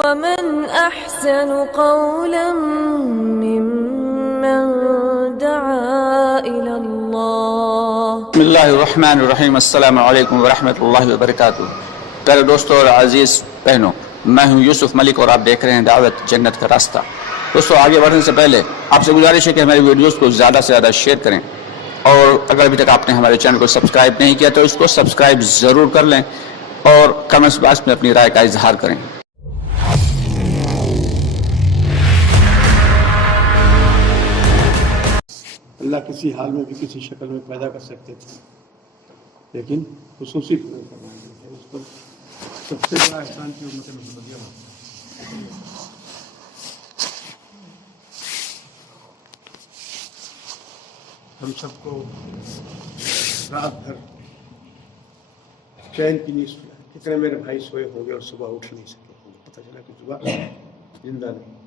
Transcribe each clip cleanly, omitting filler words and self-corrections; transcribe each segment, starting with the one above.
ومن أحسن قولا ممن دعا إلى الله. بسم اللہ الرحمن الرحیم. السلام علیکم ورحمۃ اللہ وبرکاتہ. پیارے دوستوں اور عزیز بہنوں، میں ہوں یوسف ملک اور آپ دیکھ رہے ہیں دعوت جنت کا راستہ. دوستوں، آگے بڑھنے سے پہلے آپ سے گزارش ہے کہ ہماری ویڈیوز کو زیادہ سے زیادہ شیئر کریں، اور اگر ابھی تک آپ نے ہمارے چینل کو سبسکرائب نہیں کیا تو اس کو سبسکرائب ضرور کر لیں اور کمنٹس باکس میں اپنی رائے کا اظہار کریں. اللہ کسی حال میں بھی کسی شکل میں پیدا کر سکتے تھے، لیکن خصوصی پورے فرمائے ہیں. اس پر سب سے بڑا احسان کی امت محمدیہ ہم سب کو رات بھر چین کی نیند سویا. کتنے میرے بھائی سوئے ہوں گے اور صبح اٹھ نہیں سکے ہوں گے. پتہ چلا کہ صبح زندہ نہیں.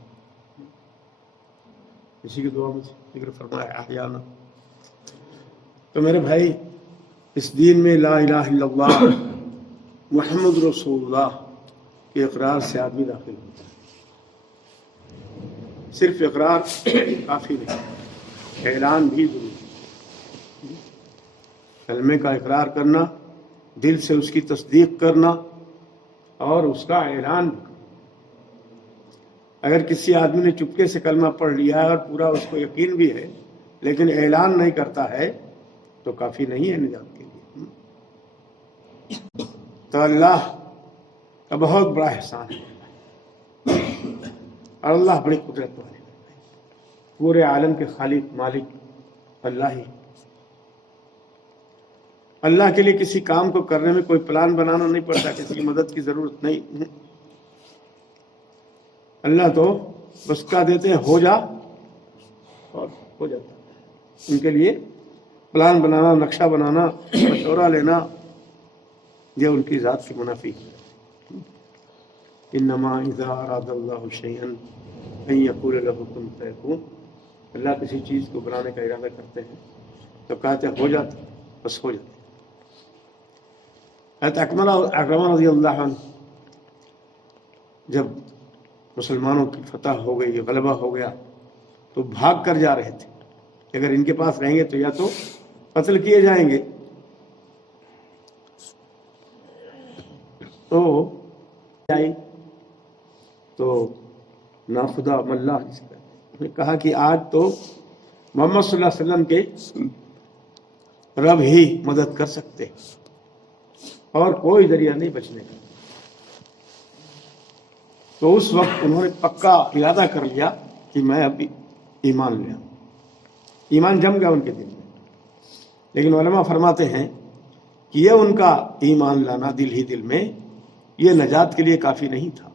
اسی کی دعا میں ذکر فرمایا احیانا. تو میرے بھائی، اس دین میں لا الہ الا اللہ محمد رسول اللہ کے اقرار سے آدمی داخل ہوتا ہے. صرف اقرار کافی نہیں، اعلان بھی ضروری ہے. کلمے کا اقرار کرنا، دل سے اس کی تصدیق کرنا اور اس کا اعلان بھی. اگر کسی آدمی نے چپکے سے کلمہ پڑھ لیا ہے اور پورا اس کو یقین بھی ہے لیکن اعلان نہیں کرتا ہے تو کافی نہیں ہے نجات کے لیے. تو اللہ کا بہت بڑا احسان ہے، اور اللہ بڑی قدرت والے ہے. پورے عالم کے خالق مالک اللہ ہی. اللہ کے لیے کسی کام کو کرنے میں کوئی پلان بنانا نہیں پڑتا، کسی کی مدد کی ضرورت نہیں. اللہ تو بس کہہ دیتے ہیں ہو جا اور ہو جاتا. ان کے لیے پلان بنانا، نقشہ بنانا، مشورہ لینا، یہ ان کی ذات کی منافی ہے. انما اذا اراد اللہ شیئا ان یقول له کن فیکون. اللہ کسی چیز کو بنانے کا ارادہ کرتے ہیں تو کہتے ہیں ہو جاتا، بس ہو جاتا. حضرت اکرمہ رضی اللہ عنہ جب مسلمانوں کی فتح ہو گئی، غلبہ ہو گیا، تو بھاگ کر جا رہے تھے کہ اگر ان کے پاس رہیں گے تو یا تو قتل کیے جائیں گے. تو آئی تو ناخدا ملا نے کہا کہ آج تو محمد صلی اللہ علیہ وسلم کے رب ہی مدد کر سکتے اور کوئی ذریعہ نہیں بچنے کا. تو اس وقت انہوں نے پکا ارادہ کر لیا کہ میں اب ایمان لے آؤں. ایمان جم گیا ان کے دل میں. لیکن علماء فرماتے ہیں کہ یہ ان کا ایمان لانا دل ہی دل میں یہ نجات کے لیے کافی نہیں تھا.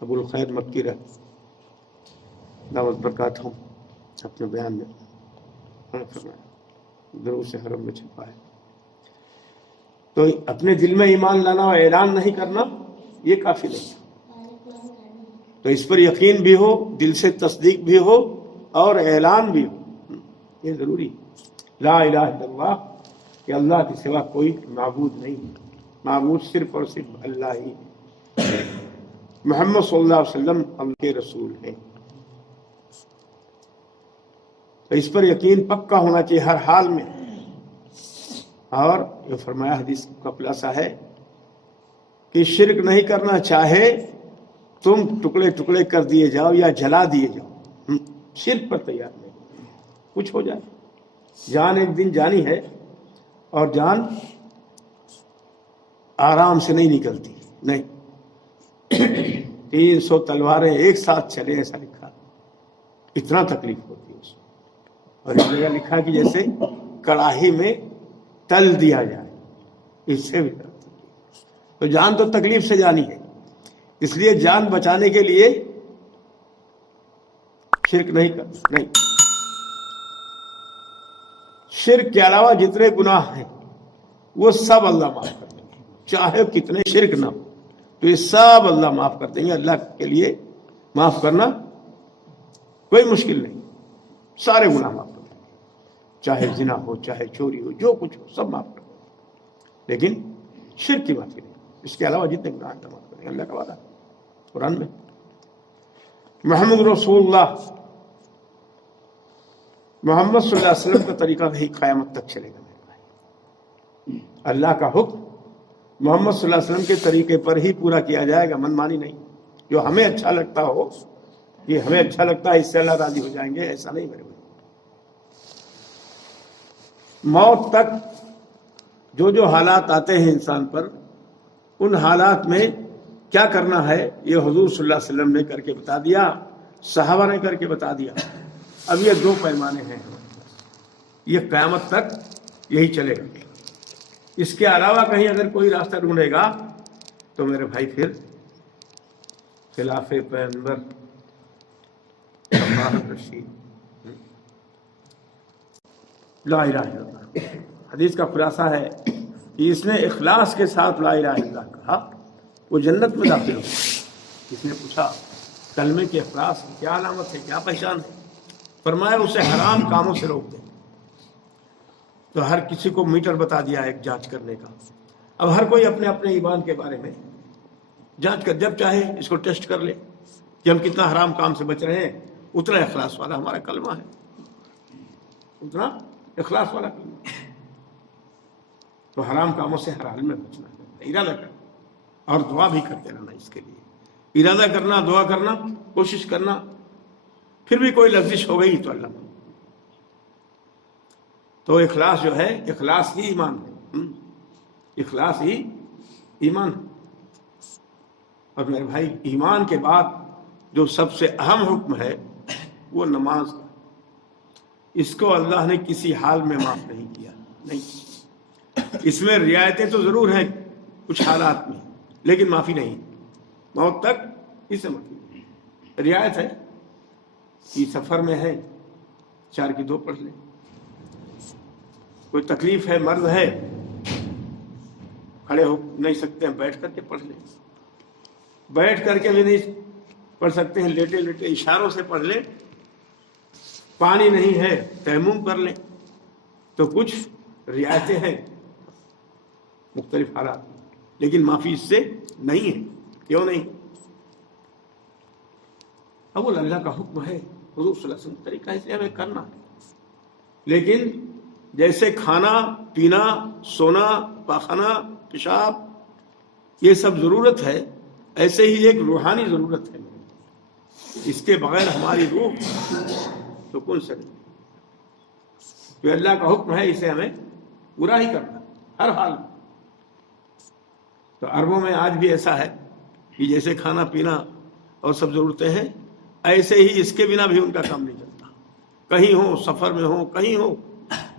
ابو الخیر مکی دعوت برکاتہم اپنے بیان میں فرمایا، ضرور سے حرم میں چھپا ہے. تو اپنے دل میں ایمان لانا اور اعلان نہیں کرنا یہ کافی نہیں. تو اس پر یقین بھی ہو، دل سے تصدیق بھی ہو اور اعلان بھی ہو، یہ ضروری. لا الہ الا اللہ کہ اللہ کے سوا کوئی معبود نہیں، معبود صرف اور صرف اللہ ہی. محمد صلی اللہ علیہ وسلم اللہ کے رسول ہیں. تو اس پر یقین پکا ہونا چاہیے ہر حال میں. اور یہ فرمایا حدیث کا خلاصہ ہے کہ شرک نہیں کرنا، چاہے تم ٹکڑے ٹکڑے کر دیے جاؤ یا جلا دیے جاؤ، شرک پر تیار نہیں. کچھ ہو جائے، جان ایک دن جانی ہے اور جان آرام سے نہیں نکلتی. نہیں، 300 تلواریں ایک ساتھ چلے ایسا لکھا، اتنا تکلیف ہوتی ہے اس میں. اور اس جگہ لکھا کہ جیسے کڑاہی میں تل دیا جائے، اس سے بھی. تو جان تو تکلیف سے جانی ہے، اس لیے جان بچانے کے لیے شرک نہیں کرنا. نہیں، شرک کے علاوہ جتنے گناہ ہیں وہ سب اللہ معاف کر دیں گے. چاہے کتنے شرک نہ ہو تو یہ سب اللہ معاف کر دیں گے. اللہ کے لیے معاف کرنا کوئی مشکل نہیں، سارے گناہ معاف کر دیں گے. چاہے زنا ہو، چاہے چوری ہو، جو کچھ ہو سب معاف کر دیں گے. لیکن شرک کی معافی نہیں. اس کے علاوہ جتنے گناہ ہیں معاف کریں گے، اللہ کا وعدہ قرآن میں۔ محمد رسول اللہ محمد صلی اللہ علیہ وسلم کا طریقہ وہی قیامت تک چلے گا میرے بھائی۔ اللہ کا حکم محمد صلی اللہ علیہ وسلم کے طریقے پر ہی پورا کیا جائے گا، من مانی نہیں۔ جو ہمیں اچھا لگتا ہو، یہ ہمیں اچھا لگتا ہے اس سے اللہ راضی ہو جائیں گے، ایسا نہیں میرے بھائی۔ موت تک جو جو حالات آتے ہیں انسان پر، ان حالات میں کیا کرنا ہے یہ حضور صلی اللہ علیہ وسلم نے کر کے بتا دیا، صحابہ نے کر کے بتا دیا۔ اب یہ دو پیمانے ہیں، یہ قیامت تک یہی چلے گا۔ اس کے علاوہ کہیں اگر کوئی راستہ ڈھونڈے گا تو میرے بھائی پھر خلاف پیغمبر رشید لا الہ الا اللہ۔ حدیث کا خلاصہ ہے کہ اس نے اخلاص کے ساتھ لا الہ الا اللہ کہا، وہ جنت میں داخل ہو۔ اس نے پوچھا کلمے کے اخلاص کی کیا علامت ہے، کیا پہچان ہے؟ فرمایا اسے حرام کاموں سے روک دے۔ تو ہر کسی کو میٹر بتا دیا ایک جانچ کرنے کا۔ اب ہر کوئی اپنے اپنے ایمان کے بارے میں جانچ کر جب چاہے اس کو ٹیسٹ کر لے کہ ہم کتنا حرام کام سے بچ رہے ہیں، اتنا اخلاص والا ہمارا کلمہ ہے، اتنا اخلاص والا کلمہ۔ تو حرام کاموں سے ہر حال میں بچنا ہے، ارادہ کرنا اور دعا بھی کرتے رہنا۔ اس کے لیے ارادہ کرنا، دعا کرنا، کوشش کرنا، پھر بھی کوئی لغزش ہو گئی تو اللہ۔ تو اخلاص جو ہے، اخلاص ہی ایمان ہے، اخلاص ہی ایمان ہے۔ اور میرے بھائی ایمان کے بعد جو سب سے اہم حکم ہے وہ نماز کا۔ اس کو اللہ نے کسی حال میں معاف نہیں کیا، نہیں۔ اس میں رعایتیں تو ضرور ہیں کچھ حالات میں، لیکن معافی نہیں، موت تک اسے معافی۔ رعایت ہے کہ سفر میں ہے 4 کی 2 پڑھ لیں، کوئی تکلیف ہے، مرض ہے، کھڑے ہو نہیں سکتے ہیں، بیٹھ کر کے پڑھ لیں، بیٹھ کر کے بھی نہیں پڑھ سکتے ہیں، لیٹے لیٹے اشاروں سے پڑھ لیں، پانی نہیں ہے تیمم کر لیں۔ تو کچھ رعایتیں ہیں مختلف حالات میں، لیکن معافی اس سے نہیں ہے۔ کیوں نہیں؟ اول اللہ کا حکم ہے، حضور صلی اللہ علیہ وسلم کا طریقہ ہے، ہمیں کرنا ہے۔ لیکن جیسے کھانا پینا، سونا، پاخانہ، پیشاب، یہ سب ضرورت ہے، ایسے ہی ایک روحانی ضرورت ہے۔ اس کے بغیر ہماری روح سکون سے نہیں۔ جو اللہ کا حکم ہے اسے ہمیں پورا ہی کرنا ہے ہر حال میں۔ تو عربوں میں آج بھی ایسا ہے کہ جیسے کھانا پینا اور سب ضرورتیں ہیں، ایسے ہی اس کے بنا بھی ان کا کام نہیں چلتا۔ کہیں ہو، سفر میں ہو، کہیں ہو،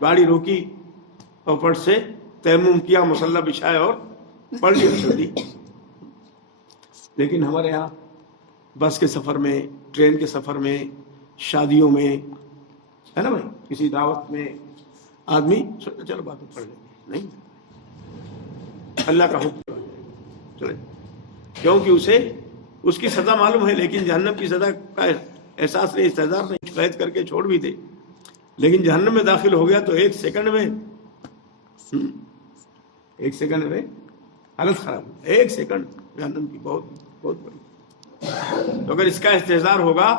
گاڑی روکی اور پٹ سے تیمم کیا، مصلی بچھایا اور پڑھ لی جلدی۔ لیکن ہمارے یہاں بس کے سفر میں، ٹرین کے سفر میں، شادیوں میں، ہے نا بھائی، کسی دعوت میں آدمی چلو بات پڑھ لیں گے، نہیں، اللہ کا حکم چلے، کیونکہ اسے اس کی سزا معلوم ہے، لیکن جہنم کی سزا کا احساس نہیں، استحضار نہیں، قید کر کے چھوڑ بھی دے، لیکن جہنم میں داخل ہو گیا تو 1 سیکنڈ میں 1 سیکنڈ میں حالت خراب ہو، 1 سیکنڈ جہنم کی بہت بہت بڑی۔ تو اگر اس کا استحضار ہوگا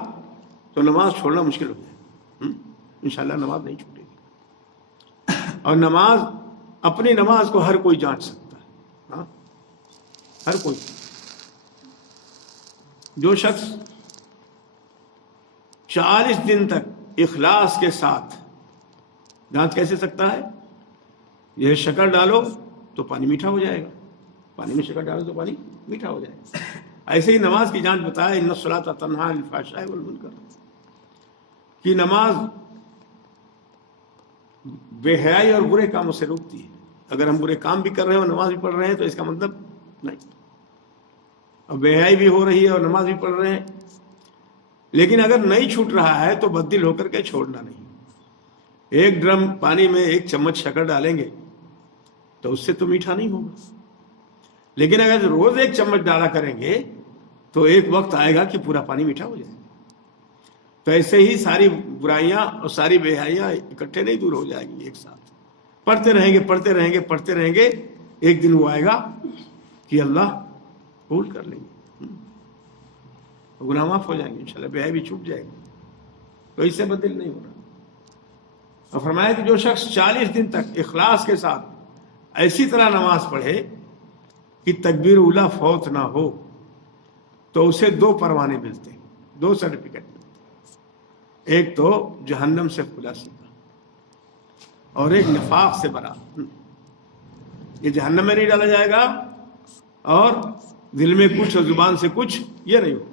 تو نماز چھوڑنا مشکل ہو جائے، انشاءاللہ نماز نہیں چھوٹے گی۔ اور نماز، اپنی نماز کو ہر کوئی جانچ سکتا ہے، ہاں، ہر کوئی۔ جو شخص 40 دن تک اخلاص کے ساتھ جانچ کیسے سکتا ہے؟ یہ شکر ڈالو تو پانی میٹھا ہو جائے گا، پانی میں شکر ڈالو تو پانی میٹھا ہو جائے گا۔ ایسے ہی نماز کی جانچ بتایا، ان الصلاۃ تنہی عن الفحشاء والمنکر، کہ نماز بے حیائی اور برے کاموں سے روکتی ہے۔ اگر ہم برے کام بھی کر رہے ہیں اور نماز بھی پڑھ رہے ہیں تو اس کا مطلب نہیں، اب بے حیائی بھی ہو رہی ہے اور نماز بھی پڑھ رہے ہیں، لیکن اگر نہیں چھوٹ رہا ہے تو بددل ہو کر کے چھوڑنا نہیں۔ 1 ڈرم پانی میں 1 چمچ شکر ڈالیں گے تو اس سے تو میٹھا نہیں ہوگا، لیکن اگر روز 1 چمچ ڈالا کریں گے تو ایک وقت آئے گا کہ پورا پانی میٹھا ہو جائے گا۔ تو ایسے ہی ساری برائیاں اور ساری بے حیاں اکٹھے نہیں دور ہو جائیں گی، ایک ساتھ پڑھتے رہیں گے، پڑھتے رہیں گے، پڑھتے رہیں گے، ایک دن وہ آئے گا کہ اللہ قبول کر لیں گے، گناہ معاف ہو جائیں گے، انشاءاللہ بے حیائی بھی چھوٹ جائے گی، تو اس سے بدل نہیں ہو رہا۔ اور فرمایا کہ جو شخص 40 دن تک اخلاص کے ساتھ ایسی طرح نماز پڑھے کہ تکبیر اولا فوت نہ ہو تو اسے 2 پروانے ملتے ہیں، 2 سرٹیفکیٹ ملتے ہیں، ایک تو جہنم سے خلاصی کا اور ایک نفاق سے برات، یہ جہنم میں نہیں ڈالا جائے گا اور دل میں کچھ اور زبان سے کچھ یہ نہیں ہوگا۔